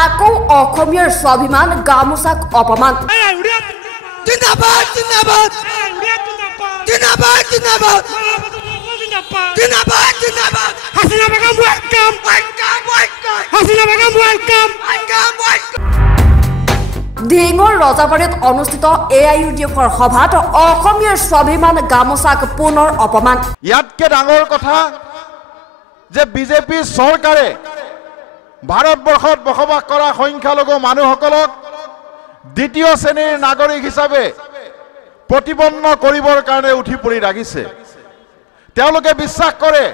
আকৌ অসমীয়াৰ স্বাভিমান গামোচাক অপমান জিন্দাবাদ জিন্দাবাদ জিন্দাবাদ জিন্দাবাদ জিন্দাবাদ জিন্দাবাদ Hasina Begum welcome welcome welcome Hasina Begum welcome welcome welcome ঢিঙৰ ৰজাবাৰীত অনুষ্ঠিত AIUDFৰ সভাত অসমীয়াৰ স্বাভিমান গামোচাক পুনৰ অপমান ইয়াতকে ডাঙৰ কথা যে বিজেপি চৰকাৰে ভাৰতবৰ্ষত বসবাস কৰা সংখ্যালঘু মানুহসকলক দ্বিতীয় শ্ৰেণীৰ নাগৰিক হিচাপে প্ৰতিপন্ন কৰিবৰ কাৰণে উঠি পৰি লাগিছে তেওঁলোকে বিশ্বাস কৰে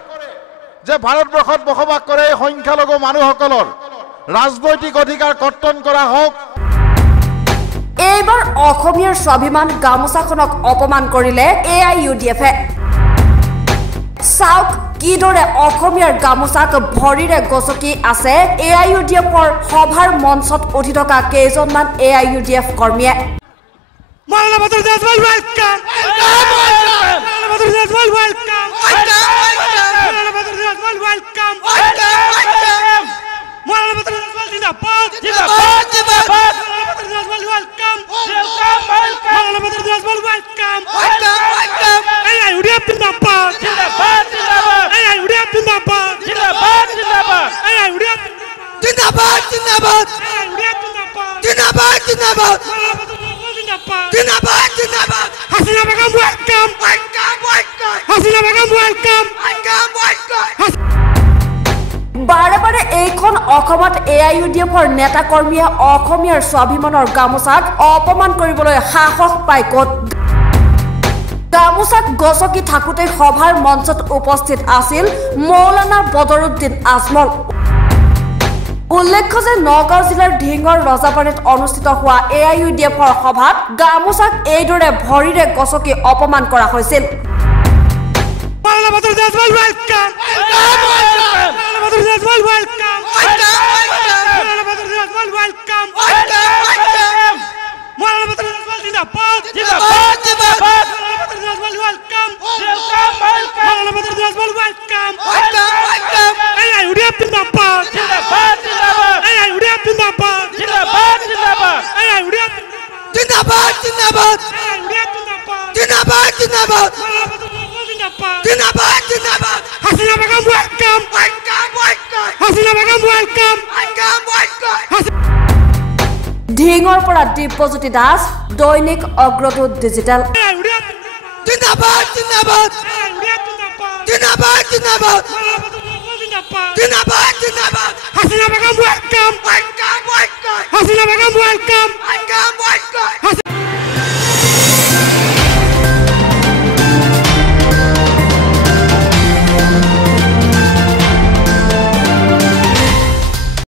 যে ভাৰতবৰ্ষত বসবাস কৰে সংখ্যালঘু মানুহসকলৰ ৰাজনৈতিক অধিকাৰ কৰ্তন কৰা হোক এইবাৰ অসমীয়াৰ স্বাভিমান গামোচাখনক অপমান কৰিলে AIUDFে চাওক কিদৰে অসমীয়াৰ গামোচাক ভৰিৰে গছকি আছে AIUDFৰ সভাৰ মঞ্চত উঠি থকা কেইজনমান AIUDF কৰ্মীয়ে মাওলানা বদৰুল জাজমল ওয়েলকাম মাওলানা বদৰুল জাজমল ওয়েলকাম মাওলানা বদরুল জাজমল ওয়েলকাম মাওলানা বদরুল জাজমল জিন্দাবাদ জিন্দাবাদ জিন্দাবাদ মাওলানা বদরুল জাজমল ওয়েলকাম ওয়েলকাম মাওলানা বদরুল জাজমল ওয়েলকাম ওয়েলকাম AIUDF জিন্দাবাদ জিন্দাবাদ জিন্দাবাদ AIUDF জিন্দাবাদ জিন্দাবাদ জিন্দাবাদ AIUDF জিন্দাবাদ জিন্দাবাদ জিন্দাবাদ জিন্দাবাদ জিন্দাবাদ জিন্দাবাদ Hasina Begum welcome welcome welcome Hasina Begum welcome welcome welcome বাৰে বাৰে এইখন অসমত AIUDFৰ নেতা কৰ্মীয়ে অসমীয়াৰ স্বাভিমানৰ গামোচাক অপমান কৰিবলৈ সাহস পায় ক'ত গামোচাক গছকি থাকোঁতে সভাৰ মঞ্চত উপস্থিত আছিল মৌলানা বদৰুদ্দিন আজমল উল্লেখ্য যে নগাঁও জিলাৰ ঢিঙৰ ৰজাবাৰীত অনুষ্ঠিত হোৱা AIUDFৰ সভাত গামোচাক এইদৰে ভৰিৰে গছকি অপমান কৰা হৈছিল মাওলানা বদৰুল জাজমল ওয়েলকাম মাওলানা বদৰুল জাজমল ওয়েলকাম মাওলানা বদরুল জাজমল ওয়েলকাম মাওলানা বদরুল জাজমল জিন্দাবাদ জিন্দাবাদ জিন্দাবাদ মাওলানা বদরুল জাজমল ওয়েলকাম ওয়েলকাম মাওলানা বদরুল জাজমল ওয়েলকাম ওয়েলকাম AIUDF জিন্দাবাদ জিন্দাবাদ জিন্দাবাদ AIUDF জিন্দাবাদ জিন্দাবাদ জিন্দাবাদ AIUDF জিন্দাবাদ জিন্দাবাদ জিন্দাবাদ জিন্দাবাদ জিন্দাবাদ জিন্দাবাদ Hasina Begum welcome welcome welcome Hasina Begum welcome welcome welcome ঢিঙৰ পৰা দিব্যজ্যোতি দাস দৈনিক অগ্ৰদূত ডিজিটেল জিন্দাবাদ জিন্দাবাদ জিন্দাবাদ জিন্দাবাদ জিন্দাবাদ জিন্দাবাদ Hasina Begum welcome welcome welcome Hasina Begum welcome welcome